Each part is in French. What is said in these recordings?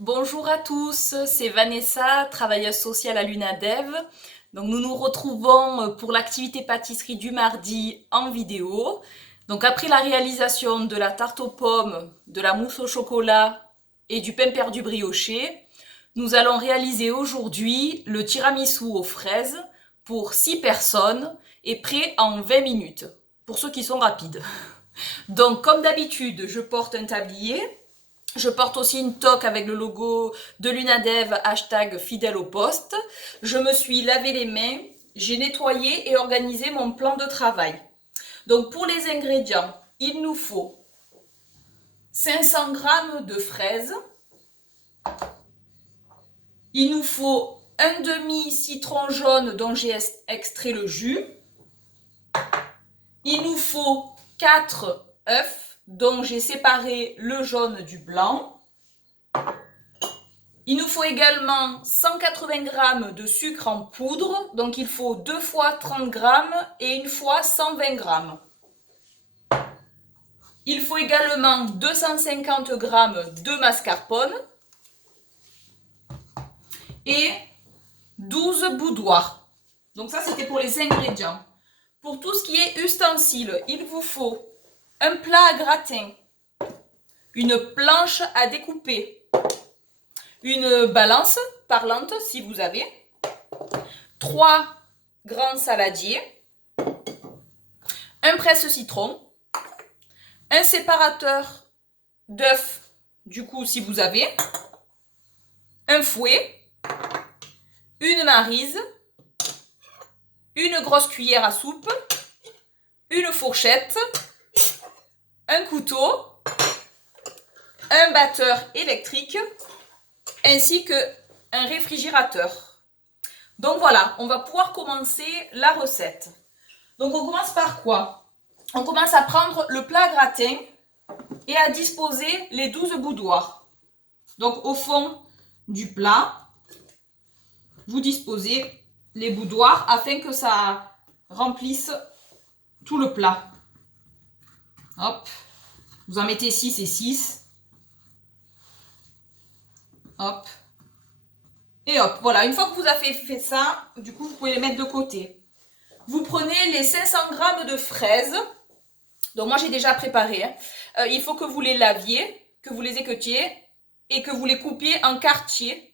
Bonjour à tous, c'est Vanessa, travailleuse sociale à l'UNADEV. Donc nous nous retrouvons pour l'activité pâtisserie du mardi en vidéo. Donc après la réalisation de la tarte aux pommes, de la mousse au chocolat et du pain perdu brioché, nous allons réaliser aujourd'hui le tiramisu aux fraises pour 6 personnes et prêt en 20 minutes, pour ceux qui sont rapides. Donc comme d'habitude, je porte un tablier. Je porte aussi une toque avec le logo de l'UNADEV, hashtag fidèle au poste. Je me suis lavé les mains, j'ai nettoyé et organisé mon plan de travail. Donc pour les ingrédients, il nous faut 500 g de fraises, il nous faut un demi citron jaune dont j'ai extrait le jus, il nous faut 4 œufs dont j'ai séparé le jaune du blanc. Il nous faut également 180 g de sucre en poudre, donc il faut 2 fois 30 g et une fois 120 g. Il faut également 250 g de mascarpone et 12 boudoirs. Donc ça, c'était pour les ingrédients. Pour tout ce qui est ustensiles, il vous faut un plat à gratin, une planche à découper, une balance parlante si vous avez, 3 grands saladiers, un presse-citron, un séparateur d'œufs, du coup si vous avez, un fouet, une maryse, une grosse cuillère à soupe, une fourchette, un couteau, un batteur électrique, ainsi qu'un réfrigérateur. Donc voilà, on va pouvoir commencer la recette. Donc on commence par quoi? On commence à prendre le plat à gratin et à disposer les 12 boudoirs. Donc au fond du plat, vous disposez les boudoirs afin que ça remplisse tout le plat. Hop, vous en mettez 6 et 6. Hop. Et hop, voilà, une fois que vous avez fait ça, du coup, vous pouvez les mettre de côté. Vous prenez les 500 g de fraises. Donc moi, j'ai déjà préparé. Il faut que vous les laviez, que vous les équeutiez et que vous les coupiez en quartiers.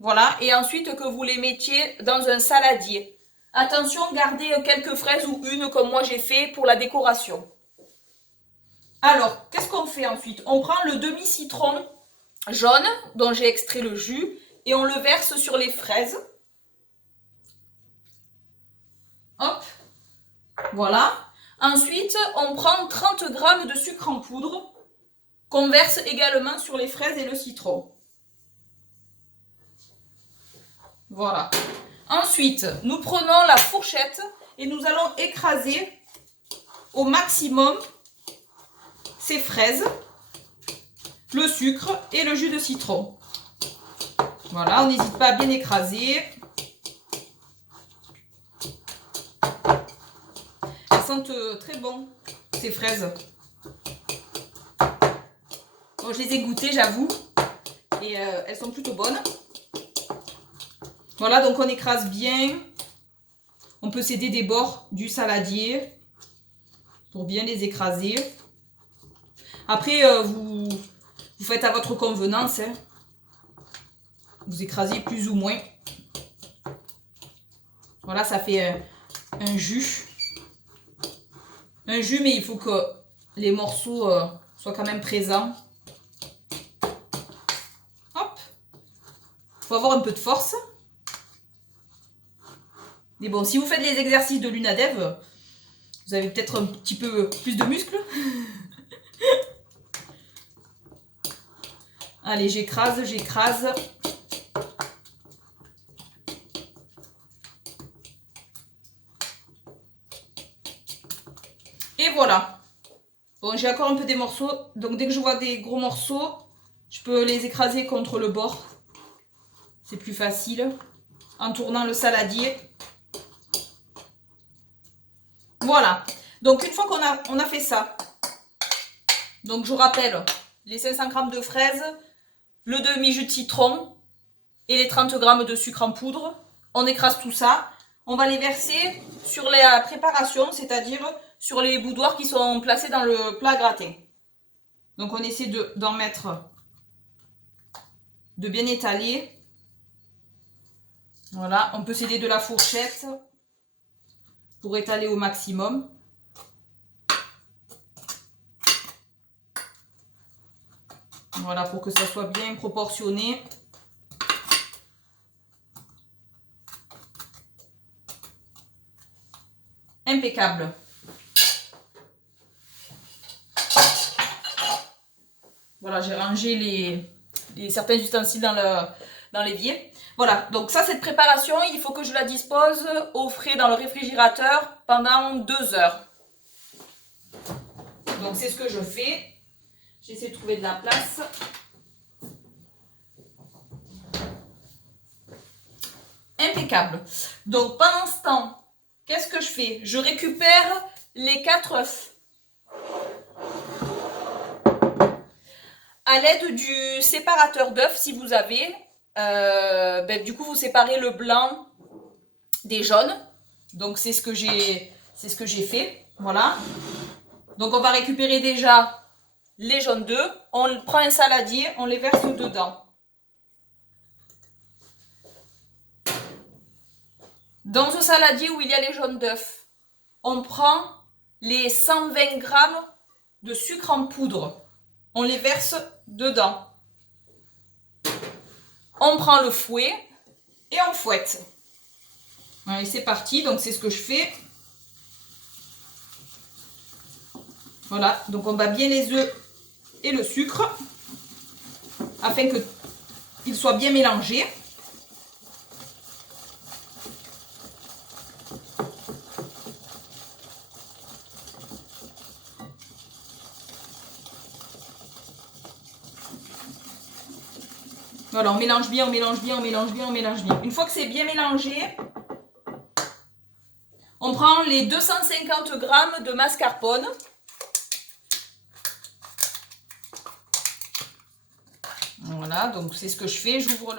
Voilà, et ensuite que vous les mettiez dans un saladier. Attention, gardez quelques fraises ou une comme moi j'ai fait pour la décoration. Alors, qu'est-ce qu'on fait ensuite? On prend le demi-citron jaune dont j'ai extrait le jus et on le verse sur les fraises. Hop, voilà. Ensuite, on prend 30 g de sucre en poudre qu'on verse également sur les fraises et le citron. Voilà. Ensuite, nous prenons la fourchette et nous allons écraser au maximum ces fraises, le sucre et le jus de citron. Voilà, on n'hésite pas à bien écraser. Elles sentent très bon, ces fraises. Bon, je les ai goûtées, j'avoue, et elles sont plutôt bonnes. Voilà, donc on écrase bien. On peut s'aider des bords du saladier pour bien les écraser. Après, vous faites à votre convenance. Hein. Vous écrasez plus ou moins. Voilà, ça fait un jus. Un jus, mais il faut que les morceaux soient quand même présents. Hop. Il faut avoir un peu de force. Mais bon, si vous faites les exercices de l'UNADEV, vous avez peut-être un petit peu plus de muscles. Allez, j'écrase, j'écrase. Et voilà. Bon, j'ai encore un peu des morceaux. Donc, dès que je vois des gros morceaux, je peux les écraser contre le bord. C'est plus facile. En tournant le saladier. Voilà. Donc, une fois qu'on a fait ça, donc je rappelle, les 500 g de fraises, le demi-jus de citron et les 30 g de sucre en poudre. On écrase tout ça. On va les verser sur la préparation, c'est-à-dire sur les boudoirs qui sont placés dans le plat gratin. Donc on essaie d'en mettre, de bien étaler. Voilà, on peut s'aider de la fourchette pour étaler au maximum. Voilà, pour que ça soit bien proportionné. Impeccable. Voilà, j'ai rangé certains ustensiles dans l'évier. Voilà, donc ça, cette préparation, il faut que je la dispose au frais dans le réfrigérateur pendant 2 heures. Donc c'est ce que je fais. J'essaie de trouver de la place. Impeccable. Donc pendant ce temps, qu'est-ce que je fais? Je récupère les 4 œufs. À l'aide du séparateur d'œufs, si vous avez, du coup vous séparez le blanc des jaunes. Donc c'est ce que j'ai fait. Voilà. Donc on va récupérer déjà les jaunes d'œufs. On prend un saladier, on les verse dedans. Dans ce saladier où il y a les jaunes d'œufs, on prend les 120 g de sucre en poudre. On les verse dedans. On prend le fouet et on fouette. Allez, c'est parti. Donc c'est ce que je fais. Voilà, donc on bat bien les œufs et le sucre afin qu'ils soient bien mélangés. Voilà, on mélange bien, on mélange bien, on mélange bien, on mélange bien. Une fois que c'est bien mélangé, on prend les 250 g de mascarpone. Voilà, donc c'est ce que je fais. J'ouvre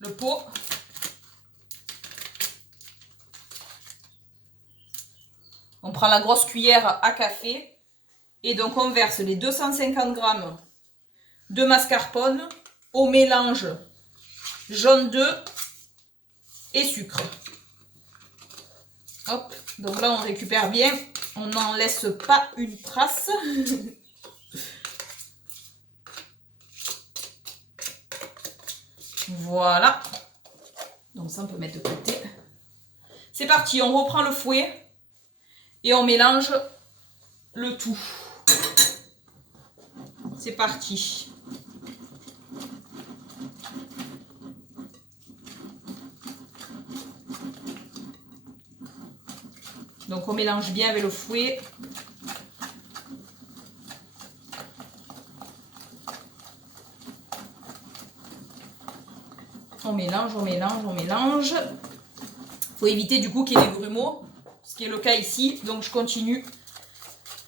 le pot. On prend la grosse cuillère à café. Et donc on verse les 250 g de mascarpone au mélange jaune d'œuf et sucre. Hop, donc là on récupère bien, on n'en laisse pas une trace. Voilà, donc ça on peut mettre de côté. C'est parti, on reprend le fouet et on mélange le tout. C'est parti. Donc on mélange bien avec le fouet. On mélange, on mélange, on mélange. Il faut éviter du coup qu'il y ait des grumeaux, ce qui est le cas ici. Donc je continue.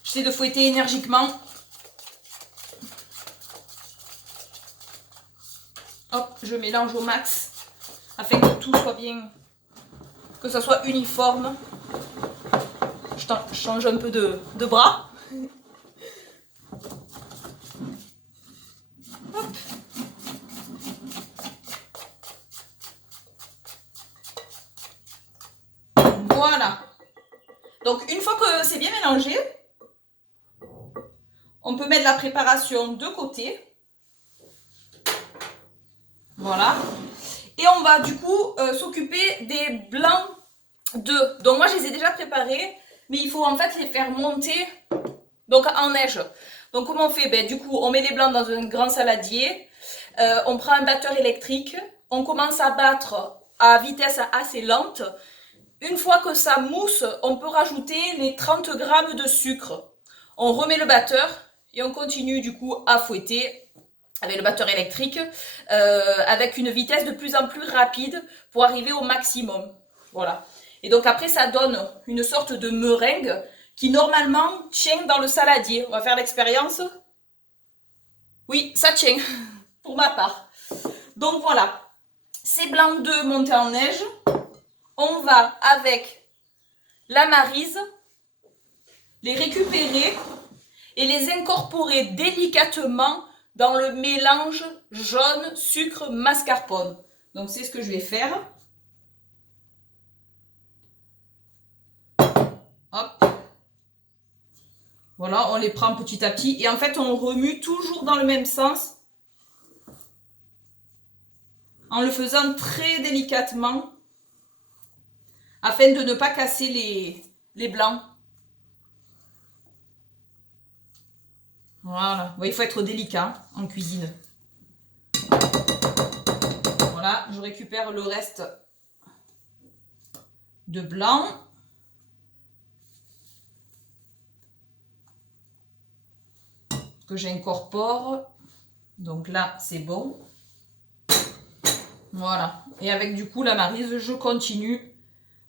J'essaie de fouetter énergiquement. Hop, je mélange au max afin que tout soit bien, que ça soit uniforme. Je change un peu de bras. Hop. Voilà. Donc une fois que c'est bien mélangé, on peut mettre la préparation de côté. Voilà. Et on va du coup s'occuper des blancs d'œufs. Donc moi je les ai déjà préparés, mais il faut en fait les faire monter donc en neige. Donc comment on fait? Du coup on met les blancs dans un grand saladier, on prend un batteur électrique, on commence à battre à vitesse assez lente. Une fois que ça mousse, on peut rajouter les 30 g de sucre. On remet le batteur et on continue du coup à fouetter avec le batteur électrique, avec une vitesse de plus en plus rapide pour arriver au maximum. Voilà. Et donc après, ça donne une sorte de meringue qui normalement tient dans le saladier. On va faire l'expérience. Oui, ça tient. pour ma part. Donc voilà, ces blancs d'œufs montés en neige, on va avec la maryse les récupérer et les incorporer délicatement dans le mélange jaune, sucre, mascarpone. Donc c'est ce que je vais faire. Hop. Voilà, on les prend petit à petit. Et en fait, on remue toujours dans le même sens. En le faisant très délicatement. Afin de ne pas casser les blancs. Voilà. Il faut être délicat en cuisine. Voilà, je récupère le reste de blanc. Que j'incorpore. Donc là, c'est bon. Voilà. Et avec du coup la maryse, je continue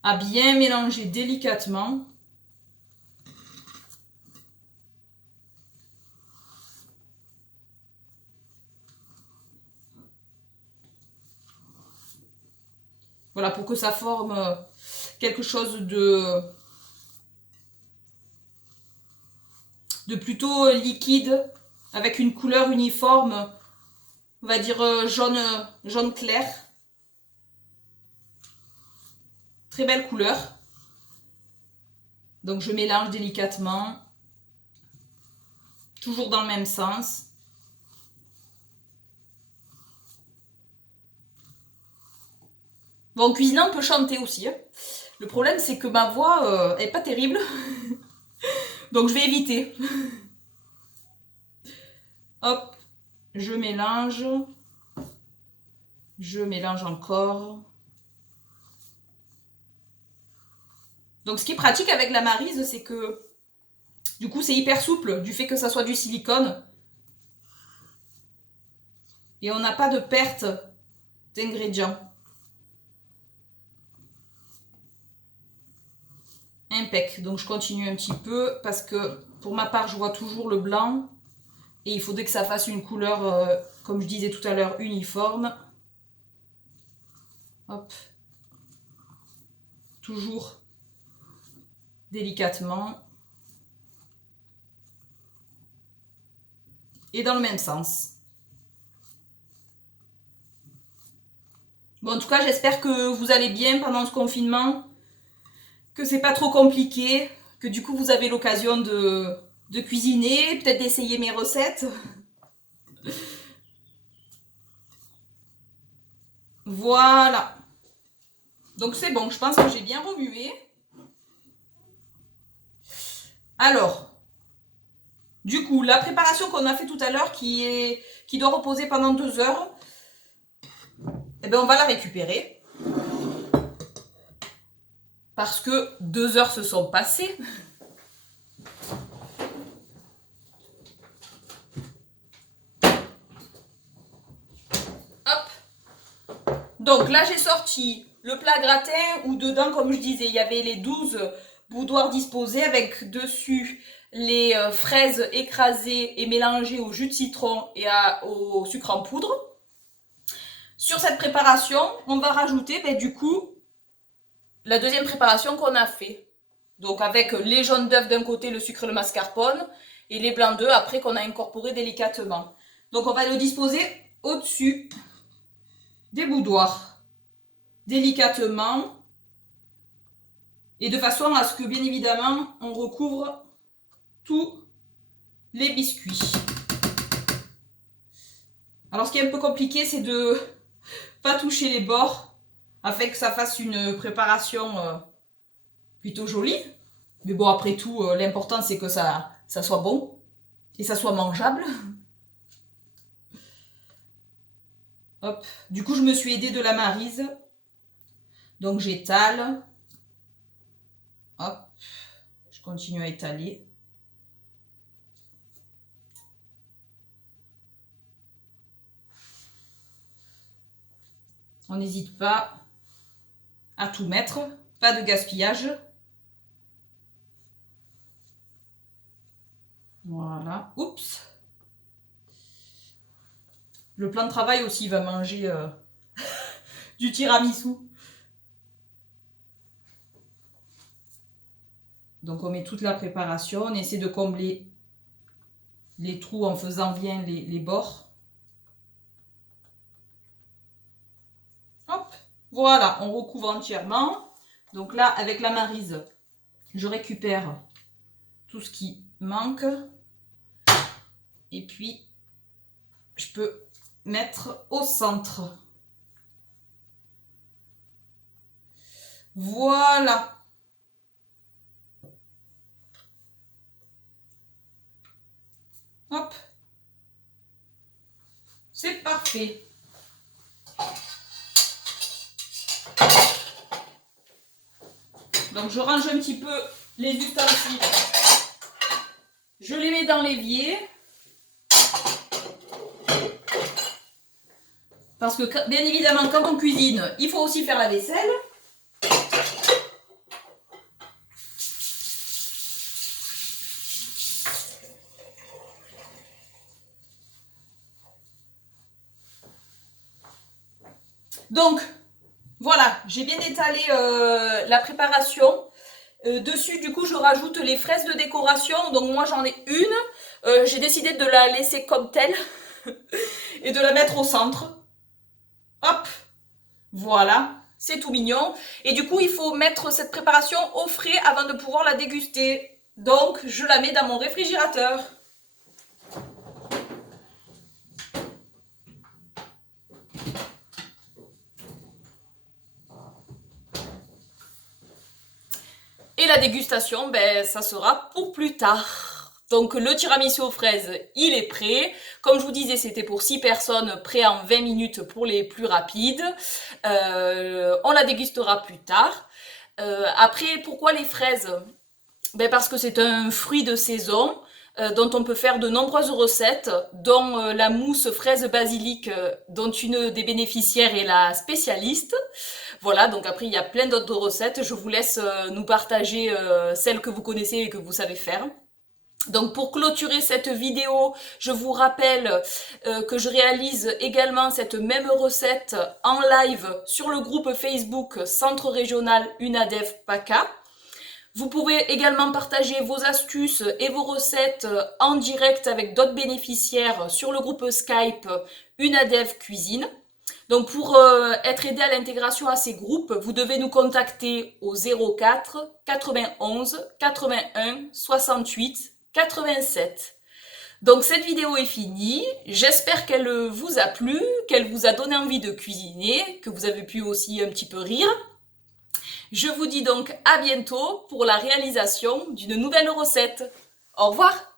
à bien mélanger délicatement. Voilà, pour que ça forme quelque chose de plutôt liquide, avec une couleur uniforme, on va dire jaune clair. Très belle couleur. Donc je mélange délicatement, toujours dans le même sens. Bon, en cuisinant, on peut chanter aussi. Hein. Le problème, c'est que ma voix est pas terrible. Donc je vais éviter. Hop, je mélange. Je mélange encore. Donc ce qui est pratique avec la maryse, c'est que du coup c'est hyper souple du fait que ça soit du silicone. Et on n'a pas de perte d'ingrédients. Impec. Donc je continue un petit peu parce que pour ma part je vois toujours le blanc. Et il faudrait que ça fasse une couleur, comme je disais tout à l'heure, uniforme. Hop. Toujours délicatement. Et dans le même sens. Bon, en tout cas, j'espère que vous allez bien pendant ce confinement. Que c'est pas trop compliqué. Que du coup, vous avez l'occasion de cuisiner. Peut-être d'essayer mes recettes. Voilà. Donc c'est bon, je pense que j'ai bien remué. Alors, du coup, la préparation qu'on a fait tout à l'heure qui doit reposer pendant 2 heures, eh ben on va la récupérer. Parce que 2 heures se sont passées. Hop. Donc là, j'ai sorti le plat gratin où dedans, comme je disais, il y avait les 12 boudoirs disposés avec dessus les fraises écrasées et mélangées au jus de citron et au sucre en poudre. Sur cette préparation, on va rajouter du coup la deuxième préparation qu'on a fait. Donc avec les jaunes d'œufs d'un côté, le sucre et le mascarpone, et les blancs d'œufs après qu'on a incorporé délicatement. Donc on va le disposer au-dessus des boudoirs, délicatement, et de façon à ce que bien évidemment on recouvre tous les biscuits. Alors ce qui est un peu compliqué, c'est de pas toucher les bords, afin que ça fasse une préparation plutôt jolie. Mais bon, après tout, l'important c'est que ça soit bon et ça soit mangeable. Hop. Du coup, je me suis aidée de la maryse. Donc j'étale. Hop. Je continue à étaler. On n'hésite pas à tout mettre. Pas de gaspillage. Voilà. Oups. Le plan de travail aussi va manger du tiramisu. Donc on met toute la préparation, on essaie de combler les trous en faisant bien les bords. Hop, voilà, on recouvre entièrement. Donc là, avec la maryse, je récupère tout ce qui manque. Et puis, je peux mettre au centre. Voilà. Hop. C'est parfait. Donc, je range un petit peu les ustensiles. Je les mets dans l'évier. Parce que, bien évidemment, quand on cuisine, il faut aussi faire la vaisselle. Donc, voilà, j'ai bien étalé la préparation. Dessus, du coup, je rajoute les fraises de décoration. Donc, moi, j'en ai une. J'ai décidé de la laisser comme telle et de la mettre au centre. Hop, voilà, c'est tout mignon. Et du coup, il faut mettre cette préparation au frais avant de pouvoir la déguster. Donc, je la mets dans mon réfrigérateur. Et la dégustation, ben, ça sera pour plus tard. Donc le tiramisu aux fraises, il est prêt. Comme je vous disais, c'était pour 6 personnes, prêt en 20 minutes pour les plus rapides. On la dégustera plus tard. Après, pourquoi les fraises? Ben parce que c'est un fruit de saison dont on peut faire de nombreuses recettes, dont la mousse fraise basilic, dont une des bénéficiaires est la spécialiste. Voilà, donc après il y a plein d'autres recettes. Je vous laisse nous partager celles que vous connaissez et que vous savez faire. Donc pour clôturer cette vidéo, je vous rappelle que je réalise également cette même recette en live sur le groupe Facebook Centre Régional UNADEF PACA. Vous pouvez également partager vos astuces et vos recettes en direct avec d'autres bénéficiaires sur le groupe Skype UNADEF Cuisine. Donc pour être aidé à l'intégration à ces groupes, vous devez nous contacter au 04 91 81 68 87. Donc cette vidéo est finie, j'espère qu'elle vous a plu, qu'elle vous a donné envie de cuisiner, que vous avez pu aussi un petit peu rire. Je vous dis donc à bientôt pour la réalisation d'une nouvelle recette. Au revoir!